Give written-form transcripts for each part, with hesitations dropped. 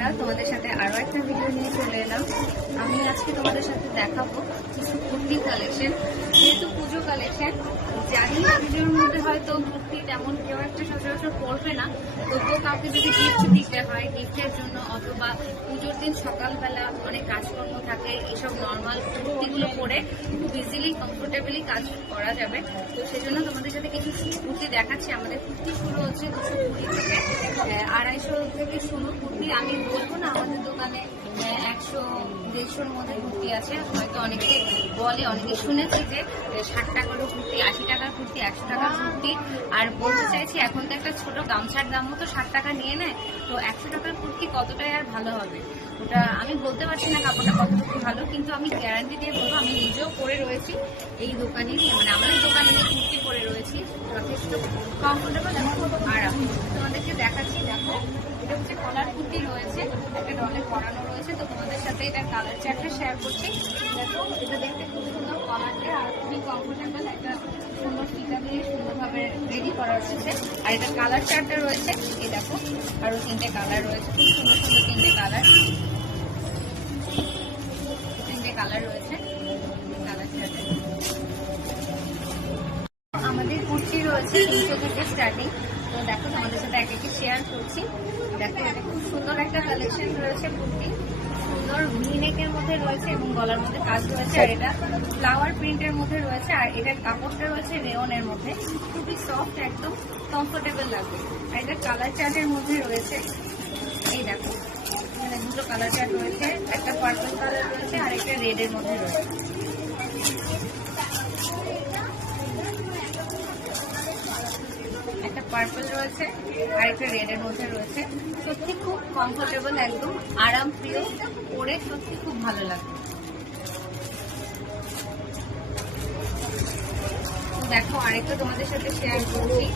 বন্ধুরা, তোমাদের সাথে আরো একটা ভিডিও নিয়ে চলে এলাম। আমি আজকে তোমাদের সাথে দেখাবো কিছু কুর্তি কালেকশন। যেহেতু পুজো কালেকশন, জানি না ভিডিওর মধ্যে হয়তো কুর্তি তেমন কেউ একটা সচরাচর পরবে না, তবুও কাউকে যদি গিফট দিতে হয়, গিফটের জন্য অথবা পুজোর দিন সকালবেলা অনেক কাজকর্ম থাকে, এসব নর্মাল কুর্তিগুলো পরে খুব ইজিলি কমফোর্টেবলি কাজ করা যাবে। তো সেই জন্য তোমাদের সাথে কিছু কুর্তি দেখাচ্ছি। আমাদের কুর্তি শুরু হচ্ছে 220 থেকে 250 থেকে শুরু কুর্তি। আমি বলবো না আমাদের দোকানে 100-150-র মধ্যে কুর্তি আছে। হয়তো অনেকে বলে, অনেকে শুনেছি যে 60 টাকারও কুর্তি, 80 টাকার কুর্তি, 100 টাকার কুর্তি। আর বলতে চাইছি, এখন তো একটা ছোট গামছার দামও তো 60 টাকা নিয়ে নেয়, তো 100 টাকার কুর্তি কতটাই আর ভালো হবে ওটা আমি বলতে পারছি না কাপড়টা কতটুকু ভালো, কিন্তু আমি গ্যারান্টি দিয়ে বলবো, আমি নিজেও পরে রয়েছি এই দোকানেরই, মানে আমাদের দোকানে কুর্তি পরে রয়েছি, যথেষ্ট কমফোর্টেবল এবং আরাম। তোমাদেরকে দেখাচ্ছি, দেখো এটা হচ্ছে কলার কুর্তি রয়েছে, একটা ডলে পরানো রয়েছে। তো তোমাদের সাথে এটার কালার চার্টটা শেয়ার করছি। দেখো এটা দেখতে খুব সুন্দর, কলার দিয়ে আর খুবই কমফোর্টেবল, একটা সুন্দর ফিতা দিয়ে সুন্দরভাবে রেডি করা রয়েছে। আর এটা কালার চার্টটা রয়েছে, এই দেখো আরো 3টে কালার রয়েছে, খুব সুন্দর সুন্দর 3টে কালার রয়েছে কালার চার্টে। আমাদের কুর্তি রয়েছে 300 থেকে স্টার্টিং। তো দেখো তোমাদের সাথে এক একে শেয়ার করছি। দেখো এটা খুব সুন্দর একটা কালেকশন রয়েছে কুর্তি, সুন্দর ভি নেকের মধ্যে রয়েছে এবং গলার মধ্যে কাজ রয়েছে। আর এটা ফ্লাওয়ার প্রিন্টের মধ্যে রয়েছে, আর এটার কাপড়টা রয়েছে রেয়নের মধ্যে, খুবই সফট, একদম কমফোর্টেবল লাগবে। আর এটা কালার চার্টের মধ্যে রয়েছে, এই দেখো এখানে দুটো কালার চার্ট রয়েছে, একটা পার্পল কালার রয়েছে আর একটা রেডের মধ্যে রয়েছে। একটা পার্পল রয়েছে আর একটা রেডের মধ্যে রয়েছে। সত্যি খুব কমফোর্টেবল, একদম আরাম প্রিয়, পরে সত্যি খুব ভালো লাগবে। দেখো আরেকটা তোমাদের সাথে শেয়ার করছি,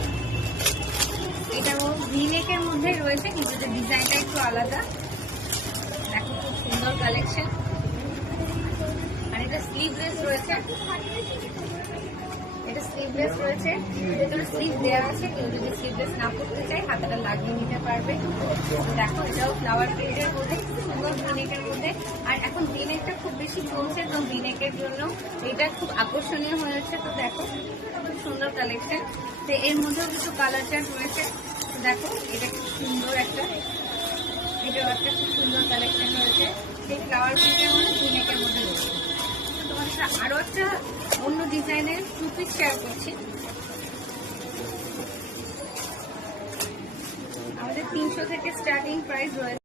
এটাও ভি নেকের মধ্যে রয়েছে, কিন্তু ডিজাইনটা একটু আলাদা। দেখো খুব সুন্দর কালেকশন। আর এটা স্লিভলেস রয়েছে, এটা স্লিভলেস রয়েছে, ভেতরে স্লিভ দেওয়া আছে, কেউ যদি স্লিভলেস না করতে চায় হাতটা লাগিয়ে নিতে পারবে। দেখো এটাও ফ্লাওয়ার প্রিন্টের মধ্যে, সুন্দর ভিনেকের মধ্যে। আর এখন ভিনেকটা খুব বেশি চলছে, তো ভিনেকের জন্য এটা খুব আকর্ষণীয় হয়ে যাচ্ছে। তো দেখো খুব সুন্দর কালেকশন। তো এর মধ্যেও কিছু কালার চার্ট রয়েছে। দেখো এটা খুব সুন্দর একটা, এটাও একটা খুব সুন্দর কালেকশন রয়েছে, সেই ফ্লাওয়ার প্রিন্টের মধ্যে ভিনেকের মধ্যে রয়েছে। তোমার সাথে আরো একটা অন্য ডিজাইনের টু পিস শেয়ার করছি। আমাদের 300 থেকে স্টার্টিং প্রাইস রয়েছে।